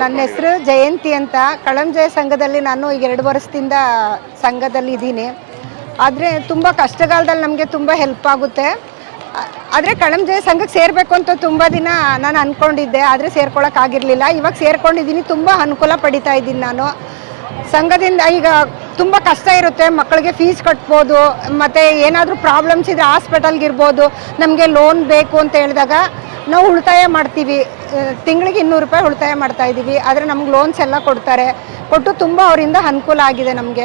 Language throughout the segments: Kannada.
ನನ್ನ ಹೆಸರು ಜಯಂತಿ ಅಂತ. ಕಳಂಜಯ ಸಂಘದಲ್ಲಿ ನಾನು ಈಗ 2 ವರ್ಷದಿಂದ ಸಂಘದಲ್ಲಿ ಇದ್ದೀನಿ. ಆದರೆ ತುಂಬ ಕಷ್ಟಕಾಲದಲ್ಲಿ ನಮಗೆ ತುಂಬ ಹೆಲ್ಪ್ ಆಗುತ್ತೆ. ಆದರೆ ಕಳಂಜಯ ಸಂಘಕ್ಕೆ ಸೇರಬೇಕು ಅಂತ ತುಂಬ ದಿನ ನಾನು ಅಂದ್ಕೊಂಡಿದ್ದೆ, ಆದರೆ ಸೇರ್ಕೊಳ್ಳೋಕ್ಕಾಗಿರಲಿಲ್ಲ. ಇವಾಗ ಸೇರ್ಕೊಂಡಿದ್ದೀನಿ, ತುಂಬ ಅನುಕೂಲ ಪಡಿತಾ ಇದ್ದೀನಿ ನಾನು ಸಂಘದಿಂದ. ಈಗ ತುಂಬ ಕಷ್ಟ ಇರುತ್ತೆ, ಮಕ್ಕಳಿಗೆ ಫೀಸ್ ಕಟ್ಬೋದು, ಮತ್ತು ಏನಾದರೂ ಪ್ರಾಬ್ಲಮ್ಸ್ ಇದ್ದರೆ ಹಾಸ್ಪಿಟಲ್ಗಿರ್ಬೋದು, ನಮಗೆ ಲೋನ್ ಬೇಕು ಅಂತ ಹೇಳಿದಾಗ ನಾವು ಉಳಿತಾಯ ಮಾಡ್ತೀವಿ. ತಿಂಗಳಿಗೆ 200 ರೂಪಾಯಿ ಉಳಿತಾಯ ಮಾಡ್ತಾಯಿದ್ದೀವಿ. ಆದರೆ ನಮ್ಗೆ ಲೋನ್ಸ್ ಎಲ್ಲ ಕೊಟ್ಟು ತುಂಬ ಅವರಿಂದ ಅನುಕೂಲ ಆಗಿದೆ ನಮಗೆ.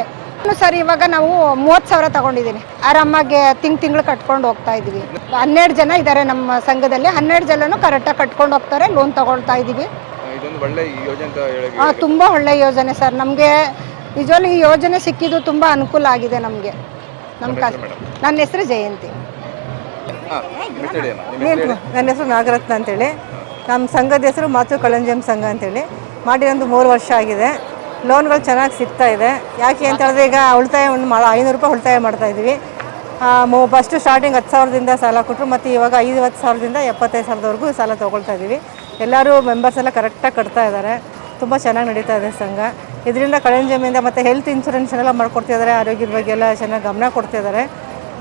ಸರ್ ಇವಾಗ ನಾವು 30,000 ತೊಗೊಂಡಿದ್ದೀನಿ. ಆರಾಮಾಗಿ ತಿಂಗಳು ಕಟ್ಕೊಂಡು ಹೋಗ್ತಾ ಇದ್ದೀವಿ. 12 ಜನ ಇದ್ದಾರೆ ನಮ್ಮ ಸಂಘದಲ್ಲಿ. 12 ಜನನೂ ಕರೆಕ್ಟಾಗಿ ಕಟ್ಕೊಂಡು ಹೋಗ್ತಾರೆ, ಲೋನ್ ತೊಗೊಳ್ತಾ ಇದ್ದೀವಿ. ತುಂಬ ಒಳ್ಳೆ ಯೋಜನೆ ಸರ್. ನಮಗೆ ನಿಜವಾಗ್ಲೂ ಈ ಯೋಜನೆ ಸಿಕ್ಕಿದ್ದು ತುಂಬ ಅನುಕೂಲ ಆಗಿದೆ ನಮಗೆ. ನನ್ನ ಹೆಸರು ಜಯಂತಿ. ನನ್ನ ಹೆಸರು ನಾಗರತ್ನ ಅಂತೇಳಿ. ನಮ್ಮ ಸಂಘದ ಹೆಸರು ಮಾತೃ ಕಳಂಜಯಂ ಸಂಘ ಅಂತೇಳಿ. ಮಾಡಿರೋದು 3 ವರ್ಷ ಆಗಿದೆ. ಲೋನ್ಗಳು ಚೆನ್ನಾಗಿ ಸಿಗ್ತಾ ಇದೆ. ಯಾಕೆ ಅಂತ ಹೇಳಿದ್ರೆ ಈಗ ಉಳಿತಾಯ 500 ರೂಪಾಯಿ ಉಳಿತಾಯ ಮಾಡ್ತಾಯಿದ್ದೀವಿ. ಫಸ್ಟು ಸ್ಟಾರ್ಟಿಂಗ್ 10,000ದಿಂದ ಸಾಲ ಕೊಟ್ಟರು, ಮತ್ತು ಇವಾಗ 50,000ದಿಂದ 75,000ವರೆಗೂ ಸಾಲ ತೊಗೊಳ್ತಾ ಇದ್ದೀವಿ. ಎಲ್ಲರೂ ಮೆಂಬರ್ಸ್ ಎಲ್ಲ ಕರೆಕ್ಟಾಗಿ ಕಟ್ತಾ ಇದ್ದಾರೆ. ತುಂಬ ಚೆನ್ನಾಗಿ ನಡೀತಾ ಇದೆ ಸಂಘ. ಇದರಿಂದ ಕಳಂಜಯಮಿಂದ ಮತ್ತು ಹೆಲ್ತ್ ಇನ್ಶೂರೆನ್ಸ್ ಎಲ್ಲ ಮಾಡ್ಕೊಡ್ತಿದ್ದಾರೆ. ಆರೋಗ್ಯದ ಬಗ್ಗೆ ಎಲ್ಲ ಚೆನ್ನಾಗಿ ಗಮನ ಕೊಡ್ತಿದ್ದಾರೆ.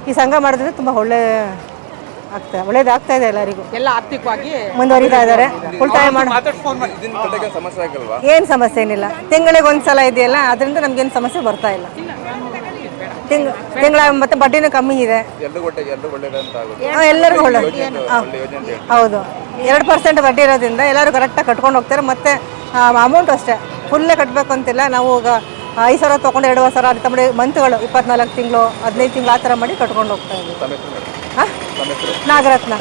ಈ ಸಂಘ ಮಾಡಿದ್ರೆ ತುಂಬ ಒಳ್ಳೇದಾಗ್ತಾ ಇದೆ. ಎಲ್ಲರಿಗೂ ಎಲ್ಲ ಆರ್ಥಿಕವಾಗಿ ಮುಂದುವರಿತಾ ಇದ್ದಾರೆ. ಉಳಿತಾಯ ಏನು ಸಮಸ್ಯೆ ಏನಿಲ್ಲ. ತಿಂಗಳಿಗೆ 1 ಸಲ ಇದೆಯಲ್ಲ, ಅದರಿಂದ ನಮಗೇನು ಸಮಸ್ಯೆ ಬರ್ತಾ ಇಲ್ಲ. ತಿಂಗಳ ಮತ್ತು ಬಡ್ಡಿನೂ ಕಮ್ಮಿ ಇದೆ. ಎಲ್ಲರಿಗೂ ಒಳ್ಳೆ. ಹೌದು, 2% ಬಡ್ಡಿ ಇರೋದ್ರಿಂದ ಎಲ್ಲರೂ ಕರೆಕ್ಟಾಗಿ ಕಟ್ಕೊಂಡು ಹೋಗ್ತಾರೆ. ಮತ್ತು ಅಮೌಂಟ್ ಅಷ್ಟೇ ಫುಲ್ಲೇ ಕಟ್ಟಬೇಕು ಅಂತಿಲ್ಲ. ನಾವು ಈಗ 5,000 ತೊಗೊಂಡು 2,000 ಅಂತ ಮಾಡಿ ಮಂತ್ಗಳು 24 ತಿಂಗಳು 15 ತಿಂಗಳು ಆ ಥರ ಮಾಡಿ ಕಟ್ಕೊಂಡು ಹೋಗ್ತಾ ಇದ್ದೀವಿ. ನಾಗರತ್ನ.